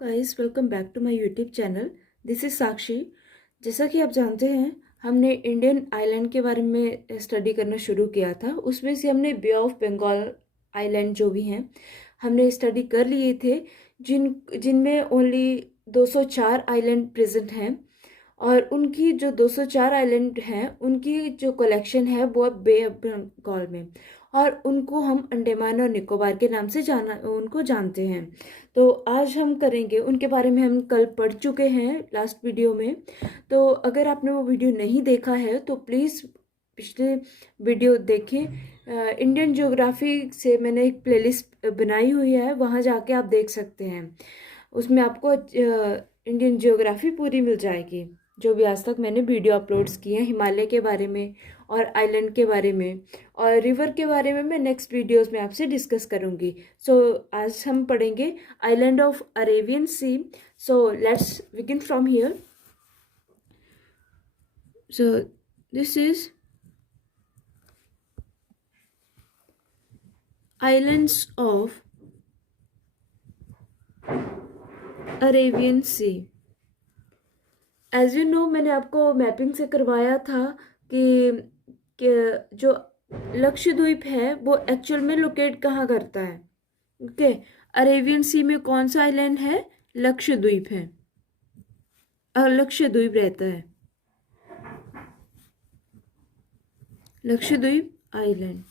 Guys welcome back to my YouTube channel. This is Sakshi. जैसा कि आप जानते हैं, हमने इंडियन आइलैंड के बारे में स्टडी करना शुरू किया था। उसमें से हमने बे ऑफ बंगाल आइलैंड जो भी हैं हमने स्टडी कर लिए थे, जिनमें ओनली 204 आइलैंड प्रेजेंट हैं। और उनकी जो 204 आइलैंड हैं उनकी जो कलेक्शन है वो बे ऑफ बंगाल में, और उनको हम अंडमान और निकोबार के नाम से उनको जानते हैं। तो आज हम करेंगे उनके बारे में। हम कल पढ़ चुके हैं लास्ट वीडियो में। तो अगर आपने वो वीडियो नहीं देखा है तो प्लीज़ पिछले वीडियो देखें। इंडियन ज्योग्राफी से मैंने एक प्लेलिस्ट बनाई हुई है, वहाँ जाके आप देख सकते हैं। उसमें आपको इंडियन ज्योग्राफी पूरी मिल जाएगी, जो भी आज तक मैंने वीडियो अपलोड्स किए हैं हिमालय के बारे में और आइलैंड के बारे में और रिवर के बारे में। मैं नेक्स्ट वीडियोस में आपसे डिस्कस करूंगी। सो आज हम पढ़ेंगे island of Arabian sea. So let's begin from here. So this is islands of Arabian sea. As you know, मैंने आपको मैपिंग से करवाया था कि जो लक्षद्वीप है वो एक्चुअल में लोकेट कहाँ करता है। ओके, अरेबियन सी में कौन सा आइलैंड है? लक्षद्वीप है, और लक्षद्वीप रहता है, लक्षद्वीप आइलैंड।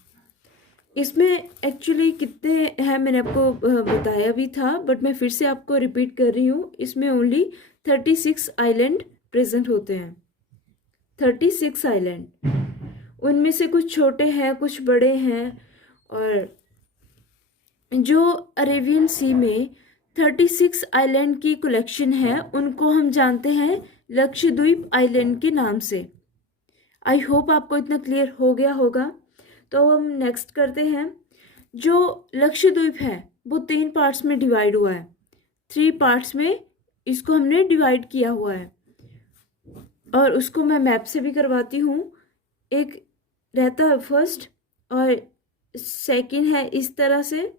इसमें एक्चुअली कितने हैं मैंने आपको बताया भी था, बट मैं फिर से आपको रिपीट कर रही हूँ। इसमें ओनली 36 आइलैंड प्रेजेंट होते हैं। 36 आइलैंड, उनमें से कुछ छोटे हैं कुछ बड़े हैं। और जो अरेबियन सी में 36 आइलैंड की कलेक्शन है उनको हम जानते हैं लक्षद्वीप आइलैंड के नाम से। आई होप आपको इतना क्लियर हो गया होगा। तो हम नेक्स्ट करते हैं। जो लक्षद्वीप है वो 3 पार्ट्स में डिवाइड हुआ है। 3 पार्ट्स में इसको हमने डिवाइड किया हुआ है, और उसको मैं मैप से भी करवाती हूँ। एक रहता है फर्स्ट, और सेकंड है इस तरह से,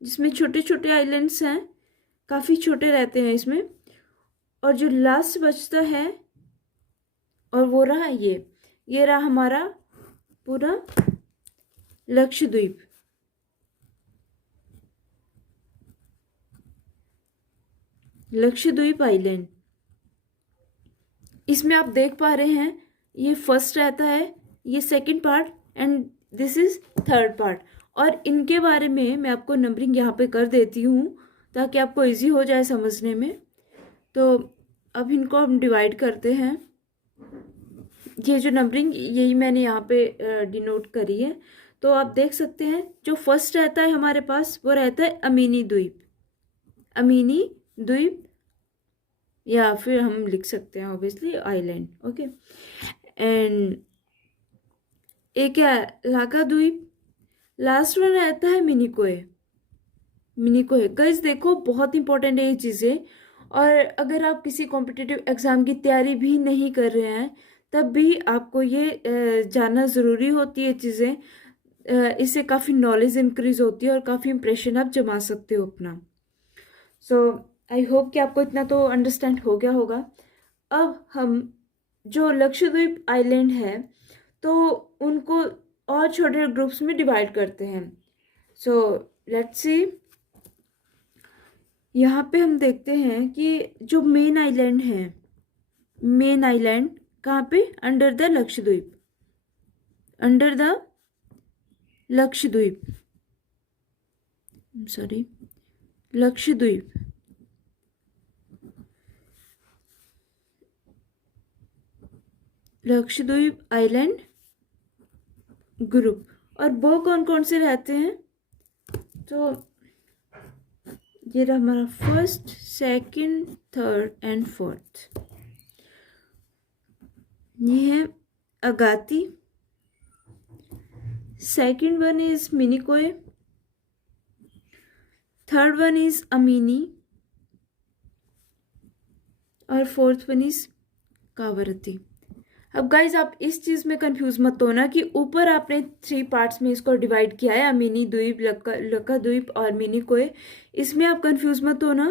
जिसमें छोटे छोटे आइलैंड्स हैं, काफ़ी छोटे रहते हैं इसमें। और जो लास्ट बचता है और वो रहा ये रहा हमारा पूरा लक्षद्वीप। लक्षद्वीप आइलैंड, इसमें आप देख पा रहे हैं ये फर्स्ट रहता है, ये second part, and this is third part. और इनके बारे में मैं आपको नंबरिंग यहाँ पे कर देती हूँ ताकि आपको इजी हो जाए समझने में। तो अब इनको हम डिवाइड करते हैं। ये जो नंबरिंग यही मैंने यहाँ पे डिनोट करी है। तो आप देख सकते हैं जो फर्स्ट रहता है हमारे पास वो रहता है अमीनी द्वीप। अमीनी द्वीप, या फिर हम लिख सकते हैं ऑब्वियसली आइलैंड। ओके, एंड एक है लाका द्वीप। लास्ट वन रहता है मिनिकोय। मिनिकोय गाइस, देखो बहुत इंपॉर्टेंट है ये चीज़ें। और अगर आप किसी कॉम्पिटिटिव एग्जाम की तैयारी भी नहीं कर रहे हैं तब भी आपको ये जानना ज़रूरी होती है चीज़ें। इससे काफ़ी नॉलेज इंक्रीज होती है और काफ़ी इंप्रेशन आप जमा सकते हो अपना। सो आई होप कि आपको इतना तो अंडरस्टैंड हो गया होगा। अब हम जो लक्षद्वीप आइलैंड है तो उनको और छोटे ग्रुप्स में डिवाइड करते हैं। सो लेट्स सी, यहाँ पे हम देखते हैं कि जो मेन आइलैंड है, मेन आइलैंड कहाँ पे? Under the Lakshadweep, under the Lakshadweep, sorry Lakshadweep. Lakshadweep island group. और वो कौन कौन से रहते हैं? तो ये रहा हमारा first, second, third and fourth. ये है Agatti, second one is Minicoy, third one is Amini, और फोर्थ वन इज कावरती। अब गाइज आप इस चीज़ में कंफ्यूज मत होना कि ऊपर आपने 3 पार्ट्स में इसको डिवाइड किया है, अमीनी द्वीप, लक्का द्वीप और मिनिकोय। इसमें आप कंफ्यूज मत होना।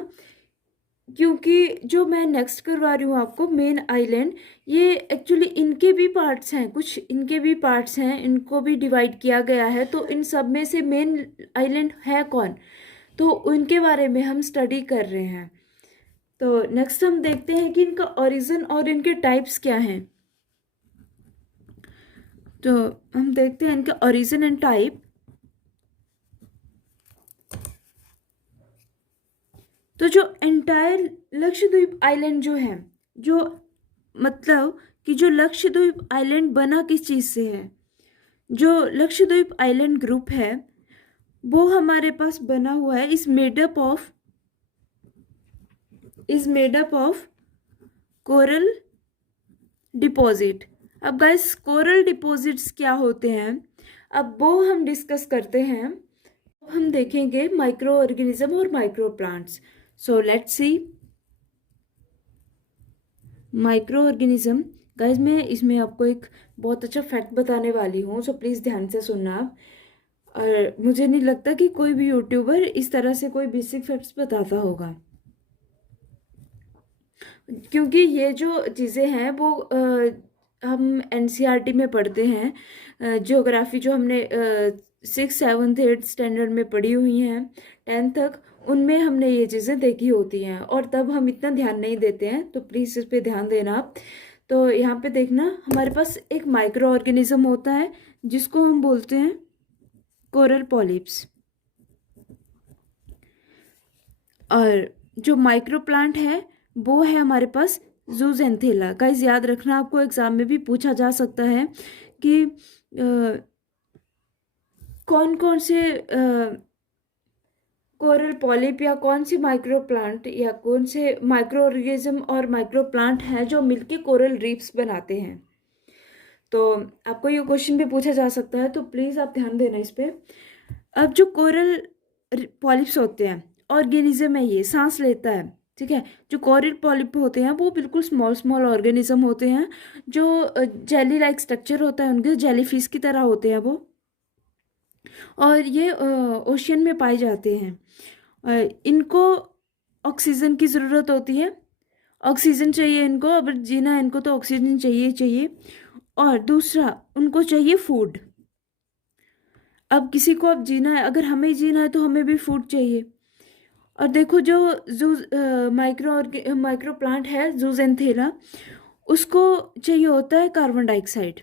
क्योंकि जो मैं नेक्स्ट करवा रही हूँ आपको मेन आइलैंड, ये एक्चुअली इनके भी पार्ट्स हैं, कुछ इनके भी पार्ट्स हैं, इनको भी डिवाइड किया गया है। तो इन सब में से मेन आइलैंड है कौन, तो उनके बारे में हम स्टडी कर रहे हैं। तो नेक्स्ट हम देखते हैं कि इनका ओरिजिन और इनके टाइप्स क्या हैं। तो हम देखते हैं इनके ओरिजिन एंड टाइप। तो जो एंटायर लक्षद्वीप आइलैंड जो है, जो मतलब कि जो लक्षद्वीप आइलैंड बना किस चीज़ से है, जो लक्षद्वीप आइलैंड ग्रुप है वो हमारे पास बना हुआ है, is made up of coral deposit. अब गाइस कोरल डिपॉजिट्स क्या होते हैं, अब वो हम डिस्कस करते हैं। हम देखेंगे माइक्रो ऑर्गेनिज्म और micro plants. So let's see micro organism. Guys मैं इसमें आपको एक बहुत अच्छा फैक्ट बताने वाली हूँ, सो प्लीज़ ध्यान से सुनना आप। और मुझे नहीं लगता कि कोई भी यूट्यूबर इस तरह से कोई बेसिक फैक्ट्स बताता होगा, क्योंकि ये जो चीज़ें हैं वो हम एनसीईआरटी में पढ़ते हैं। ज्योग्राफी जो हमने 6th 7th 8th स्टैंडर्ड में पढ़ी हुई हैं 10th तक, उनमें हमने ये चीज़ें देखी होती हैं, और तब हम इतना ध्यान नहीं देते हैं। तो प्लीज़ इस पे ध्यान देना आप। तो यहाँ पे देखना हमारे पास एक माइक्रो ऑर्गेनिज्म होता है जिसको हम बोलते हैं कोरल पॉलिप्स, और जो माइक्रो प्लांट है वो है हमारे पास जूजेंथेला। गाइस याद रखना, आपको एग्जाम में भी पूछा जा सकता है कि कौन कौन से कोरल पॉलिप या कौन सी माइक्रो प्लांट या कौन से माइक्रो ऑर्गेनिज्म और माइक्रो प्लांट हैं जो मिलके कोरल रीफ्स बनाते हैं। तो आपको ये क्वेश्चन भी पूछा जा सकता है, तो प्लीज़ आप ध्यान देना इस पे। अब जो कोरल पॉलिप्स होते हैं, ऑर्गेनिज्म है, ये सांस लेता है, ठीक है। जो कोरल पॉलिप होते हैं वो बिल्कुल स्मॉल स्मॉल ऑर्गेनिज्म होते हैं, जो जेली लाइक स्ट्रक्चर होता है उनके, जेलीफिश की तरह होते हैं वो, और ये ओशियन में पाए जाते हैं। इनको ऑक्सीजन की ज़रूरत होती है, ऑक्सीजन चाहिए इनको, अगर जीना है इनको तो ऑक्सीजन चाहिए चाहिए। और दूसरा उनको चाहिए फूड। अब किसी को अब जीना है, अगर हमें जीना है तो हमें भी फूड चाहिए। और देखो जो माइक्रो प्लांट है जूजेंथेला, उसको चाहिए होता है कार्बन डाइऑक्साइड।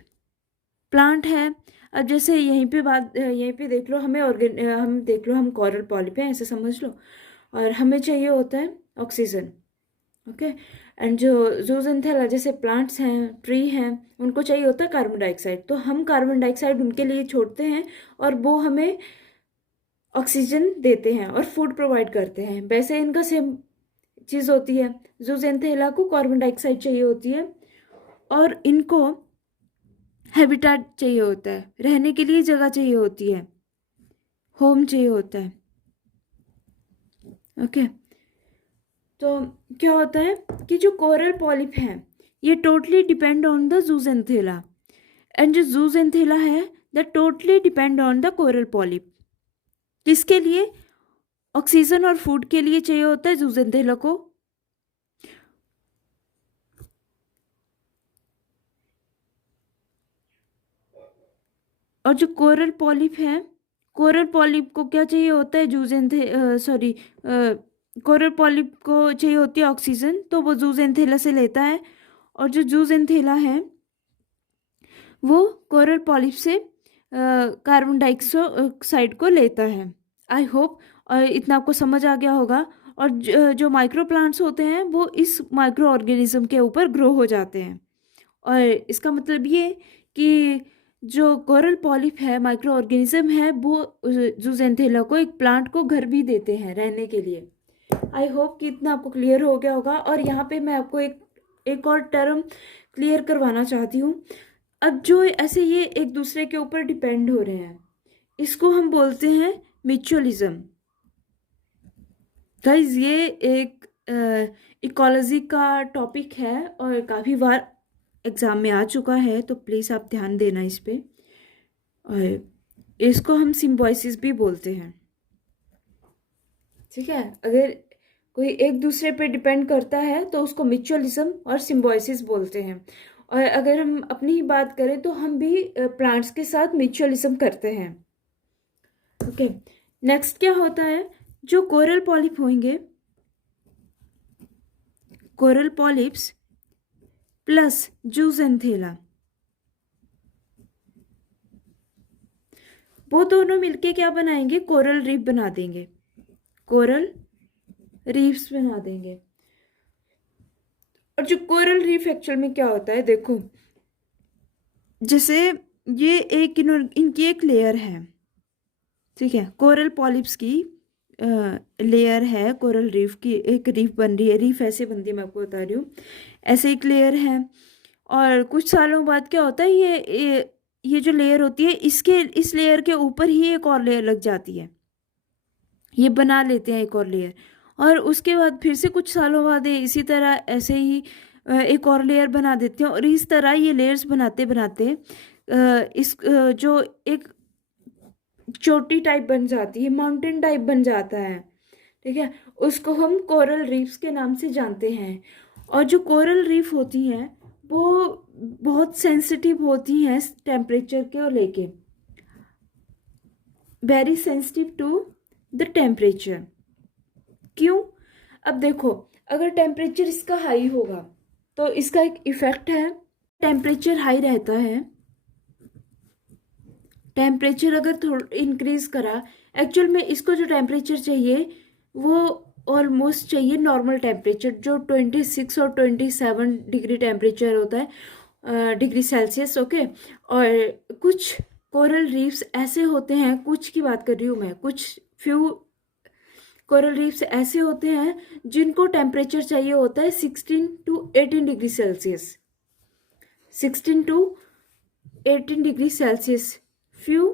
प्लांट है, अब जैसे यहीं पे देख लो, हम देख लो हम कोरल पॉलिप हैं ऐसे समझ लो, और हमें चाहिए होता है ऑक्सीजन, ओके। एंड जो जूजेंथेला जैसे प्लांट्स हैं, ट्री हैं, उनको चाहिए होता है कार्बन डाइऑक्साइड। तो हम कार्बन डाइऑक्साइड उनके लिए छोड़ते हैं और वो हमें ऑक्सीजन देते हैं और फूड प्रोवाइड करते हैं। वैसे इनका सेम चीज़ होती है, जूजेंथेला को कार्बन डाइऑक्साइड चाहिए होती है और इनको हैबिटेट चाहिए होता है, रहने के लिए जगह चाहिए होती है, होम चाहिए होता है, ओके। तो क्या होता है कि जो कोरल पॉलिप हैं ये totally depend on the zooxanthellae, and जो जूजेंथेला है that totally depend on the coral polyp. किसके लिए? ऑक्सीजन और फूड के लिए चाहिए होता है जूजेंथेला को। और जो कोरल पॉलिप है, कोरल पॉलिप को क्या चाहिए होता है? कोरल पॉलिप को चाहिए होती है ऑक्सीजन, तो वो जूजेंथेला से लेता है, और जो जूजेंथेला है वो कोरल पॉलिप से कार्बन डाइऑक्साइड को लेता है। आई होप इतना आपको समझ आ गया होगा। और जो माइक्रो प्लांट्स होते हैं वो इस माइक्रो ऑर्गेनिज्म के ऊपर ग्रो हो जाते हैं, और इसका मतलब ये कि जो कोरल पॉलिप है, माइक्रो ऑर्गेनिज्म है, वो जूजेंथेला को, एक प्लांट को घर भी देते हैं रहने के लिए। आई होप कि इतना आपको क्लियर हो गया होगा। और यहाँ पे मैं आपको एक और टर्म क्लियर करवाना चाहती हूँ। अब जो ऐसे ये एक दूसरे के ऊपर डिपेंड हो रहे हैं, इसको हम बोलते हैं म्यूचुअलिज्म। गाइज ये एक इकोलॉजी का टॉपिक है और काफ़ी बार एग्ज़ाम में आ चुका है, तो प्लीज़ आप ध्यान देना इस पे। और इसको हम सिम्बोसिस भी बोलते हैं, ठीक है। अगर कोई एक दूसरे पे डिपेंड करता है तो उसको म्यूचुअलिज्म और सिम्बायोसिस बोलते हैं। और अगर हम अपनी ही बात करें तो हम भी प्लांट्स के साथ म्यूचुअलिज्म करते हैं। ओके, नेक्स्ट क्या होता है, जो कोरल पॉलिप होंगे, कोरल पॉलिप्स प्लस जूजेंथेला, वो दोनों मिलके क्या बनाएंगे, कोरल रीफ बना देंगे, कोरल रीफ्स बना देंगे। और जो कोरल रीफ एक्चुअल में क्या होता है, देखो जैसे ये एक इनकी एक लेयर है, ठीक है, कोरल पॉलिप्स की लेयर है, कोरल रीफ की एक रीफ बन रही है, रीफ ऐसे बनती है, मैं आपको बता रही हूँ, ऐसे एक लेयर है। और कुछ सालों बाद क्या होता है, ये जो लेयर होती है, इस लेयर के ऊपर ही एक और लेयर लग जाती है, ये बना लेते हैं एक और लेयर। और उसके बाद फिर से कुछ सालों बाद ये इसी तरह ऐसे ही एक और लेयर बना देते हैं। और इस तरह ये लेयर्स बनाते बनाते जो एक चोटी टाइप बन जाती है, माउंटेन टाइप बन जाता है, ठीक है, उसको हम कोरल रीफ्स के नाम से जानते हैं। और जो कोरल रीफ होती हैं वो बहुत सेंसिटिव होती हैं टेम्परेचर के लेके, very sensitive to the temperature. क्यों? अब देखो, अगर टेम्परेचर इसका हाई होगा तो इसका एक इफेक्ट है, टेम्परेचर हाई रहता है, टेम्परेचर अगर थोड़ा इंक्रीज करा, एक्चुअल में इसको जो टेम्परेचर चाहिए वो ऑलमोस्ट चाहिए नॉर्मल टेम्परेचर, जो 26 और 27 डिग्री टेम्परेचर होता है, डिग्री सेल्सियस। ओके, और कुछ कोरल रीफ्स ऐसे होते हैं, कुछ की बात कर रही हूँ मैं, कुछ फ्यू कोरल रीफ्स ऐसे होते हैं जिनको टेम्परेचर चाहिए होता है 16 to 18 degree Celsius, 16 to 18 degree Celsius, few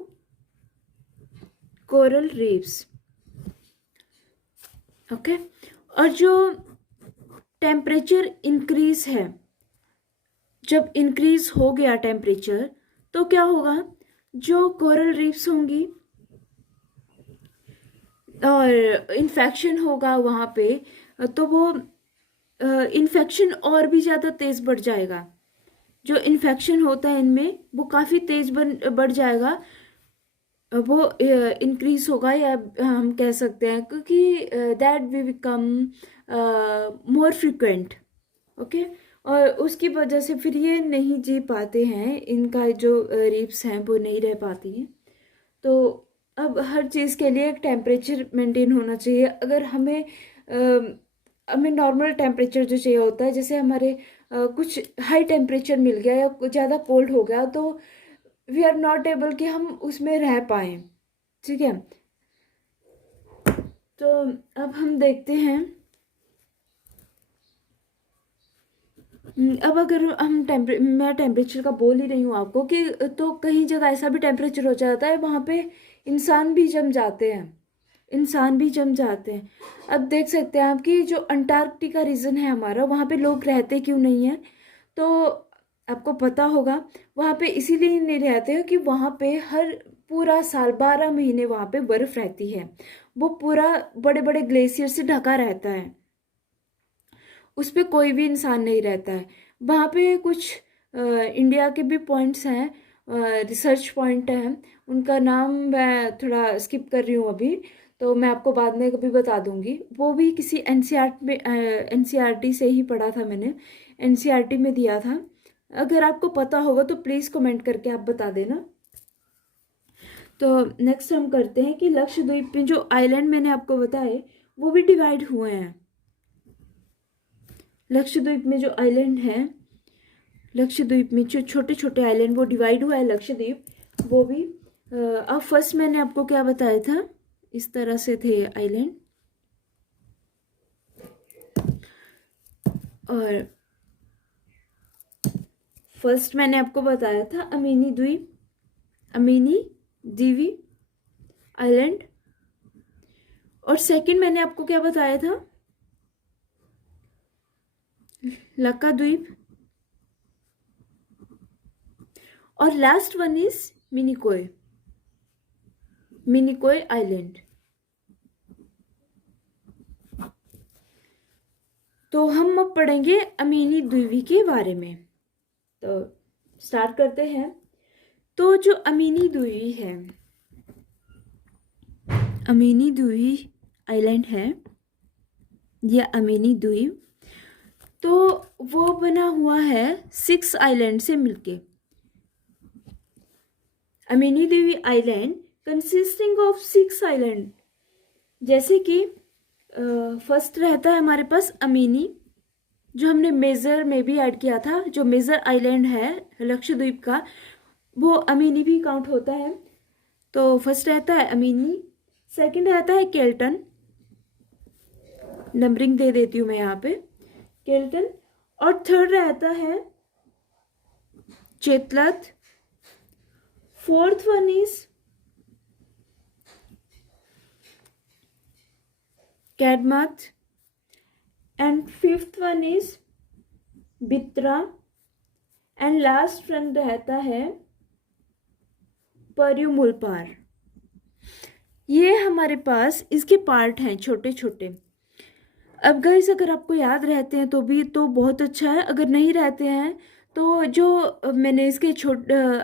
coral reefs. Okay, और जो टेम्परेचर इंक्रीज है, जब इंक्रीज हो गया टेम्परेचर तो क्या होगा, जो कोरल रीफ्स होंगी और इन्फेक्शन होगा वहाँ पे, तो वो इन्फेक्शन और भी ज़्यादा तेज़ बढ़ जाएगा, जो इन्फेक्शन होता है इनमें वो काफ़ी तेज़ बढ़ जाएगा, वो इंक्रीज होगा, या हम कह सकते हैं क्योंकि that we become more frequent. Okay, और उसकी वजह से फिर ये नहीं जी पाते हैं, इनका जो रीफ्स हैं वो नहीं रह पाती हैं। तो अब हर चीज़ के लिए एक टेम्परेचर मेंटेन होना चाहिए। अगर हमें नॉर्मल टेम्परेचर जो चाहिए होता है, जैसे हमारे कुछ हाई टेम्परेचर मिल गया या ज़्यादा कोल्ड हो गया तो वी आर नॉट एबल कि हम उसमें रह पाए, ठीक है। तो अब हम देखते हैं, अब अगर हम मैं टेम्परेचर का बोल ही रही हूँ आपको कि तो कहीं जगह ऐसा भी टेम्परेचर हो जाता है वहाँ पे इंसान भी जम जाते हैं, इंसान भी जम जाते हैं। अब देख सकते हैं आप कि जो अंटार्कटिका रीजन है हमारा, वहाँ पे लोग रहते क्यों नहीं हैं, तो आपको पता होगा वहाँ पे इसीलिए नहीं रहते हैं कि वहाँ पे हर पूरा साल 12 महीने वहाँ पे बर्फ रहती है, वो पूरा बड़े बड़े ग्लेशियर से ढका रहता है, उस पर कोई भी इंसान नहीं रहता है। वहाँ पे कुछ इंडिया के भी पॉइंट्स हैं, रिसर्च पॉइंट हैं, उनका नाम मैं थोड़ा स्किप कर रही हूँ अभी, तो मैं आपको बाद में कभी बता दूंगी। वो भी किसी एनसीईआरटी में, एनसीईआरटी से ही पढ़ा था मैंने, एनसीईआरटी में दिया था। अगर आपको पता होगा तो प्लीज़ कमेंट करके आप बता देना। तो नेक्स्ट हम करते हैं कि लक्षद्वीप में जो आइलैंड मैंने आपको बताए वो भी डिवाइड हुए हैं। लक्षद्वीप में जो आइलैंड है, लक्षद्वीप में जो छोटे छोटे आइलैंड वो डिवाइड हुआ है लक्षद्वीप, वो भी अब फर्स्ट मैंने आपको क्या बताया था, इस तरह से थे आइलैंड, और फर्स्ट मैंने आपको बताया था अमीनी द्वीप, अमीनी दीवी आइलैंड, और सेकंड मैंने आपको क्या बताया था, लक्का द्वीप, और last one is Minicoy, Minicoy island. तो हम अब पढ़ेंगे अमीनी द्वीपी के बारे में। तो स्टार्ट करते हैं। तो जो अमीनी द्वीपी है, अमीनी द्वीपी आइलैंड है, यह अमीनी द्वीप, तो वो बना हुआ है 6 आइलैंड से मिलके। Amindivi island consisting of 6 island, जैसे कि फर्स्ट रहता है हमारे पास अमीनी, जो हमने मेजर में भी ऐड किया था, जो मेजर आइलैंड है लक्षद्वीप का, वो अमीनी भी काउंट होता है। तो फर्स्ट रहता है अमीनी, सेकंड रहता है केल्टन, नंबरिंग दे देती हूँ मैं यहाँ पे, केल्टन, और थर्ड रहता है Chetlat, fourth one is Kadmat, and fifth one is Bitra, and last one रहता है पर्युमुलपार। ये हमारे पास इसके पार्ट हैं छोटे छोटे। अब गाइस अगर आपको याद रहते हैं तो भी तो बहुत अच्छा है, अगर नहीं रहते हैं तो जो मैंने इसके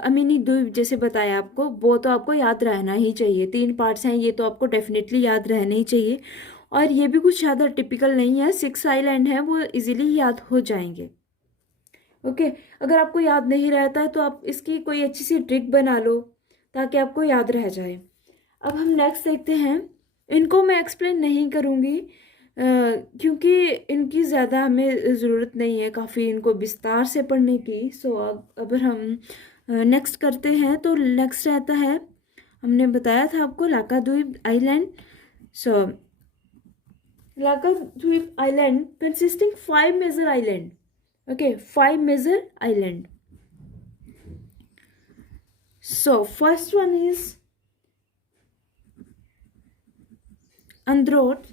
अमीनी द्वीप जैसे बताया आपको, वो तो आपको याद रहना ही चाहिए। 3 पार्ट्स हैं ये, तो आपको डेफिनेटली याद रहने ही चाहिए। और ये भी कुछ ज़्यादा टिपिकल नहीं है, 6 आइलैंड है, वो इजीली याद हो जाएंगे। ओके, अगर आपको याद नहीं रहता है तो आप इसकी कोई अच्छी सी ट्रिक बना लो ताकि आपको याद रह जाए। अब हम नेक्स्ट देखते हैं। इनको मैं एक्सप्लेन नहीं करूँगी क्योंकि इनकी ज़्यादा हमें ज़रूरत नहीं है काफ़ी इनको विस्तार से पढ़ने की। सो अब हम नेक्स्ट करते हैं। तो नेक्स्ट रहता है, हमने बताया था आपको, Lakshadweep island. So Lakshadweep island consisting 5 major island. Okay, 5 major island. So first one is Androth,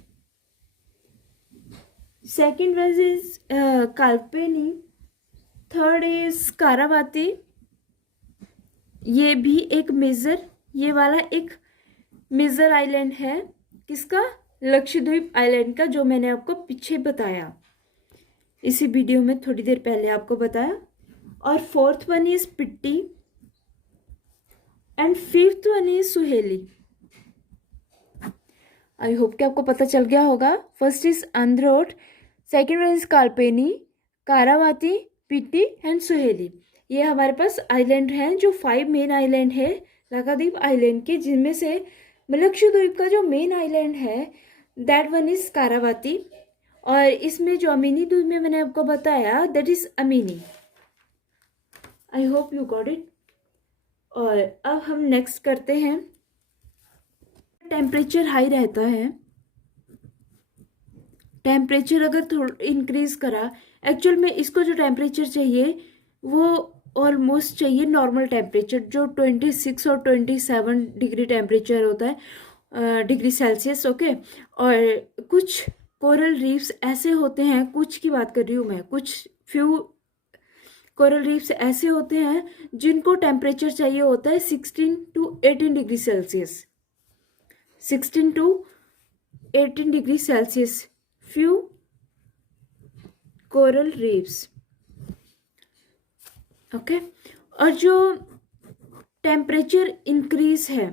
second one is Kalpeni, third is Kavaratti, ये भी एक मेजर, ये वाला एक मेजर आइलैंड है किसका, लक्षद्वीप आइलैंड का, जो मैंने आपको पीछे बताया इसी वीडियो में थोड़ी देर पहले आपको बताया। और fourth one is Pitti, and fifth one is Suheli. I hope कि आपको पता चल गया होगा। First is Androth, second one is Kalpeni, Kavaratti, Pitti and Suheli. ये हमारे पास आइलैंड हैं, जो 5 मेन आइलैंड है लाक्षाद्वीप आइलैंड के, जिनमें से लक्षद्वीप का जो मेन आइलैंड है दैट वन इज कारावाती, और इसमें जो अमीनी द्वीप में मैंने आपको बताया that is Amini. I hope you got it. और अब हम नेक्स्ट करते हैं। टेम्परेचर हाई रहता है, टेम्परेचर अगर थोड़ा इंक्रीज करा, एक्चुअल में इसको जो टेम्परेचर चाहिए वो ऑलमोस्ट चाहिए नॉर्मल टेम्परेचर, जो 26 और 27 डिग्री टेम्परेचर होता है, डिग्री सेल्सियस। ओके, और कुछ कोरल रीफ्स ऐसे होते हैं, कुछ की बात कर रही हूँ मैं, कुछ फ्यू कोरल रीफ्स ऐसे होते हैं जिनको टेम्परेचर चाहिए होता है 16 to 18 degree Celsius, 16 to 18 degree Celsius, few coral reefs. Okay, और जो टेम्परेचर इंक्रीज है,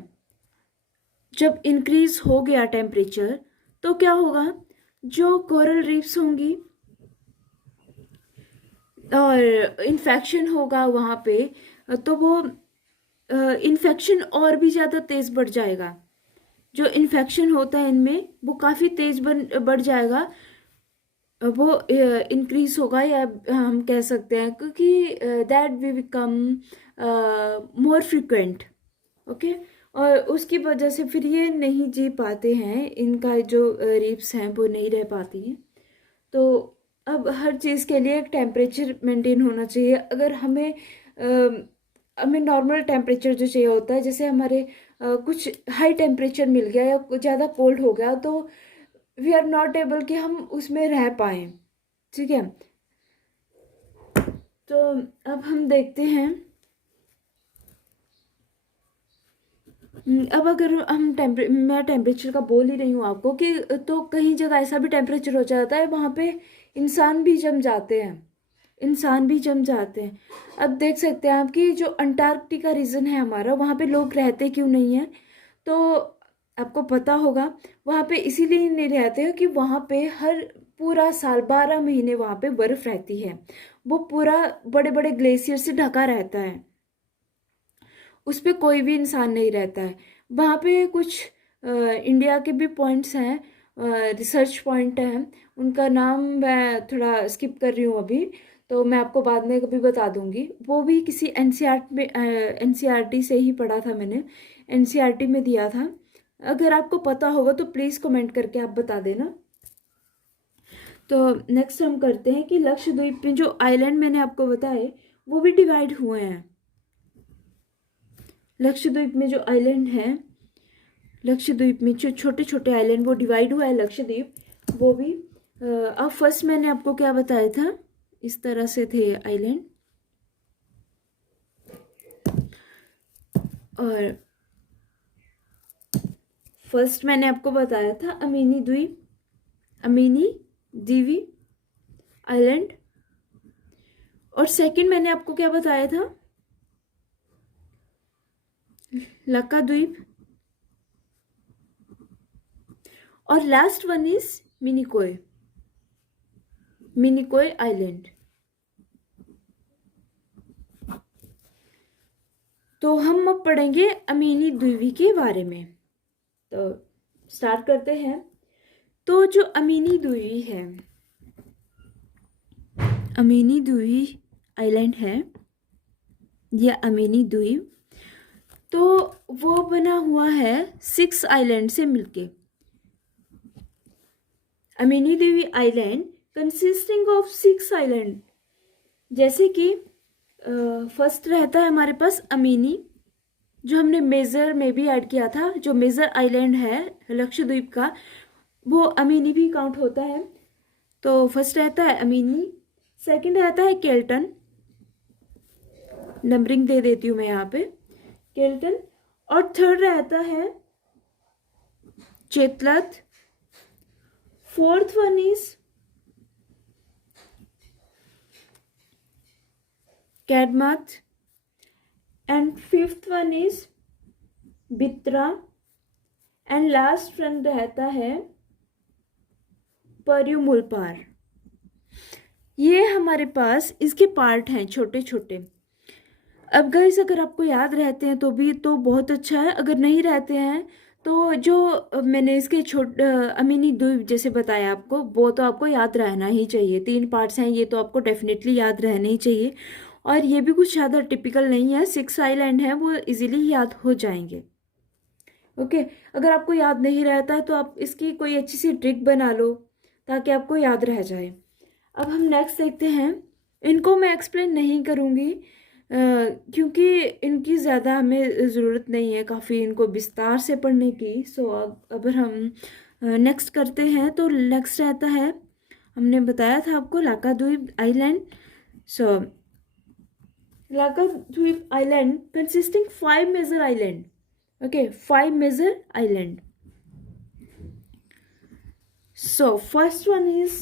जब इंक्रीज हो गया टेम्परेचर तो क्या होगा, जो कोरल रीफ्स होंगी और इन्फेक्शन होगा वहाँ पे, तो वो इन्फेक्शन और भी ज़्यादा तेज़ बढ़ जाएगा। जो इन्फेक्शन होता है इनमें वो काफ़ी तेज़ बढ़ जाएगा, वो इंक्रीज होगा, या हम कह सकते हैं क्योंकि that we become more frequent. Okay, और उसकी वजह से फिर ये नहीं जी पाते हैं, इनका जो रीफ्स हैं वो नहीं रह पाती हैं। तो अब हर चीज़ के लिए एक टेम्परेचर मेंटेन होना चाहिए। अगर हमें नॉर्मल टेम्परेचर जो चाहिए होता है, जैसे हमारे कुछ हाई टेम्परेचर मिल गया या ज़्यादा कोल्ड हो गया, तो वी आर नॉट एबल कि हम उसमें रह पाएँ। ठीक है, तो अब हम देखते हैं। अब अगर हम मैं टेम्परेचर का बोल ही रही हूँ आपको कि, तो कहीं जगह ऐसा भी टेम्परेचर हो जाता है वहाँ पे इंसान भी जम जाते हैं, इंसान भी जम जाते हैं। अब देख सकते हैं आप कि जो अंटार्कटिका रीजन है हमारा, वहाँ पे लोग रहते क्यों नहीं हैं? तो आपको पता होगा वहाँ पे इसीलिए नहीं रहते हैं कि वहाँ पे हर पूरा साल 12 महीने वहाँ पे बर्फ रहती है। वो पूरा बड़े बड़े ग्लेशियर से ढका रहता है, उस पर कोई भी इंसान नहीं रहता है। वहाँ पे कुछ इंडिया के भी पॉइंट्स हैं, रिसर्च पॉइंट हैं, उनका नाम मैं थोड़ा स्किप कर रही हूँ अभी, तो मैं आपको बाद में कभी बता दूंगी। वो भी किसी एनसीईआरटी में, एनसीईआरटी से ही पढ़ा था मैंने, एनसीईआरटी में दिया था। अगर आपको पता होगा तो प्लीज़ कमेंट करके आप बता देना। तो नेक्स्ट हम करते हैं कि लक्षद्वीप में जो आइलैंड मैंने आपको बताए वो भी डिवाइड हुए हैं। लक्षद्वीप में जो आइलैंड है, लक्षद्वीप में जो छोटे छोटे आइलैंड वो डिवाइड हुआ है लक्षद्वीप, वो भी अब फर्स्ट मैंने आपको क्या बताया था, इस तरह से थे आइलैंड। और फर्स्ट मैंने आपको बताया था अमीनी द्वीप, अमीनी दीवी आइलैंड। और सेकंड मैंने आपको क्या बताया था, लक्का द्वीप। और last one is Minicoy, Minicoy island. तो हम अब पढ़ेंगे अमीनी द्वीप के बारे में। तो स्टार्ट करते हैं। तो जो अमीनी द्वीप है, अमीनी द्वीप आइलैंड है, यह अमीनी द्वीप, तो वो बना हुआ है 6 आइलैंड से मिलके। अमीनी द्वीप आइलैंड कंसिस्टिंग ऑफ 6 आइलैंड। जैसे कि फर्स्ट रहता है हमारे पास अमीनी, जो हमने मेजर में भी ऐड किया था, जो मेजर आइलैंड है लक्षद्वीप का, वो अमीनी भी काउंट होता है। तो फर्स्ट रहता है अमीनी, सेकंड रहता है केल्टन, नंबरिंग दे देती हूँ मैं यहाँ पे, केल्टन। और थर्ड रहता है Chetlat, fourth one is Kadmat, and fifth one is Bitra, and last one रहता है पर्युमुलपार। ये हमारे पास इसके पार्ट हैं छोटे छोटे। अब गाइस अगर आपको याद रहते हैं तो भी तो बहुत अच्छा है, अगर नहीं रहते हैं तो जो मैंने इसके अमीनी द्वीप जैसे बताया आपको, वो तो आपको याद रहना ही चाहिए। 3 पार्ट्स हैं ये, तो आपको डेफिनेटली याद रहने ही चाहिए। और ये भी कुछ ज़्यादा टिपिकल नहीं है, 6 आइलैंड हैं, वो इजीली याद हो जाएंगे। ओके, अगर आपको याद नहीं रहता है तो आप इसकी कोई अच्छी सी ट्रिक बना लो ताकि आपको याद रह जाए। अब हम नेक्स्ट देखते हैं। इनको मैं एक्सप्लेन नहीं करूँगी क्योंकि इनकी ज़्यादा हमें ज़रूरत नहीं है काफ़ी इनको विस्तार से पढ़ने की। सो अगर हम नेक्स्ट करते हैं तो नेक्स्ट रहता है, हमने बताया था आपको Lakshadweep island. So Lakshadweep island consisting 5 major island. Okay, 5 major island. So first one is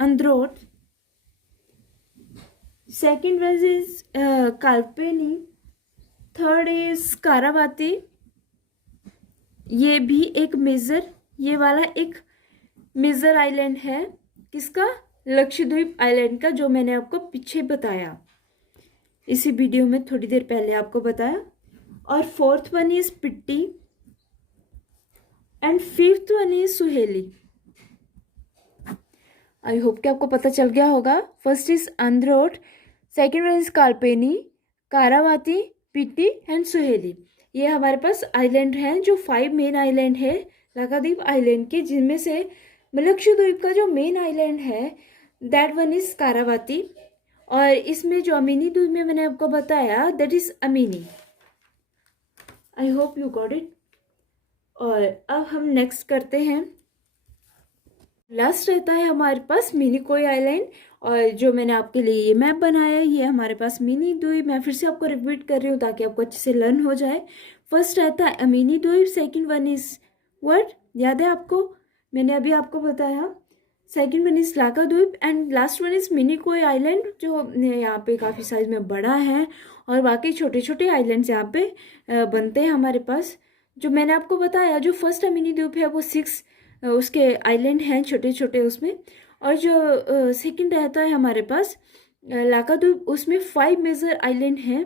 Androth, second one is Kalpeni, third is Kavaratti. ये भी एक मेजर, ये वाला एक मेजर आइलैंड है किसका, लक्षद्वीप आइलैंड का, जो मैंने आपको पीछे बताया, इसी वीडियो में थोड़ी देर पहले आपको बताया। और fourth one is Pitti, and fifth one is Suheli. I hope कि आपको पता चल गया होगा। First is Androth, second one is Kalpeni, Kavaratti, Pitti and Suheli. ये हमारे पास आइलैंड हैं जो 5 मेन आइलैंड है लाक्षाद्वीप आइलैंड के, जिनमें से लक्षद्वीप का जो मेन आइलैंड है दैट वन इज कारावाती। और इसमें जो अमीनी द्वीप में मैंने आपको बताया that is Amini. I hope you got it. और अब हम नेक्स्ट करते हैं। लास्ट रहता है हमारे पास मिनिकोय आइलैंड, और जो मैंने आपके लिए ये मैप बनाया है ये हमारे पास मिनी द्वीप। मैं फिर से आपको रिपीट कर रही हूँ ताकि आपको अच्छे से लर्न हो जाए। फर्स्ट रहता है अमीनी द्वीप, सेकंड वन इज व्हाट, याद है आपको, मैंने अभी आपको बताया। Second one is Lakshadweep and last one is Minicoy island, जो यहाँ पे काफ़ी साइज में बड़ा है, और बाकी छोटे छोटे आइलैंड्स यहाँ पे बनते हैं हमारे पास। जो मैंने आपको बताया, जो फर्स्ट मिनी द्वीप है वो 6 उसके आइलैंड हैं छोटे छोटे उसमें, और जो सेकंड रहता है हमारे पास लाका द्वीप, उसमें 5 मेजर आइलैंड हैं,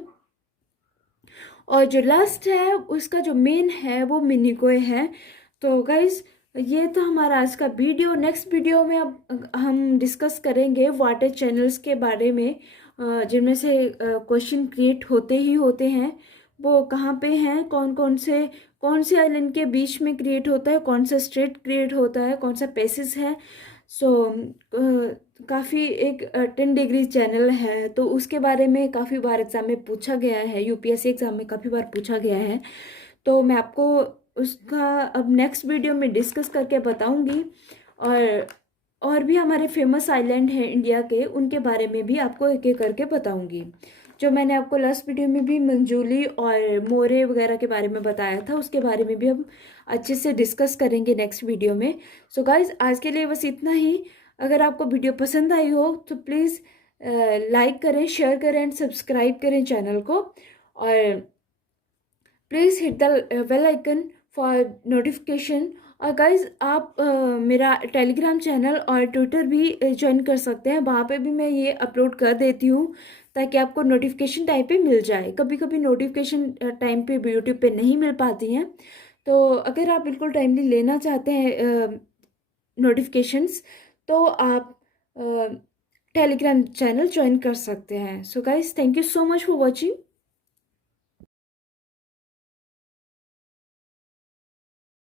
और जो लास्ट है उसका जो मेन है वो मिनिकोय है। तो गाइज ये था हमारा आज का वीडियो। नेक्स्ट वीडियो में अब हम डिस्कस करेंगे वाटर चैनल्स के बारे में, जिनमें से क्वेश्चन क्रिएट होते ही होते हैं। वो कहाँ पे हैं, कौन से आइलैंड के बीच में क्रिएट होता है, कौन सा स्ट्रेट क्रिएट होता है, कौन सा पैसेज है। सो काफ़ी एक 10 डिग्री चैनल है, तो उसके बारे में काफ़ी बार एग्ज़ाम में पूछा गया है, यूपीएससी एग्ज़ाम में काफ़ी बार पूछा गया है। तो मैं आपको उसका अब नेक्स्ट वीडियो में डिस्कस करके बताऊंगी, और भी हमारे फेमस आइलैंड हैं इंडिया के, उनके बारे में भी आपको एक एक करके बताऊंगी। जो मैंने आपको लास्ट वीडियो में भी मंजूली और मोरे वगैरह के बारे में बताया था, उसके बारे में भी हम अच्छे से डिस्कस करेंगे नेक्स्ट वीडियो में। सो गाइज आज के लिए बस इतना ही। अगर आपको वीडियो पसंद आई हो तो प्लीज़ लाइक करें, शेयर करें एंड सब्सक्राइब करें चैनल को, और please hit the bell icon for notification. और गाइज आप मेरा टेलीग्राम चैनल और ट्विटर भी ज्वाइन कर सकते हैं, वहाँ पे भी मैं ये अपलोड कर देती हूँ, ताकि आपको नोटिफिकेशन टाइम पे मिल जाए। कभी कभी नोटिफिकेशन टाइम पे यूट्यूब पे नहीं मिल पाती हैं, तो अगर आप बिल्कुल टाइमली लेना चाहते हैं नोटिफिकेशंस, तो आप टेलीग्राम चैनल ज्वाइन कर सकते हैं। So guys thank you so much for watching.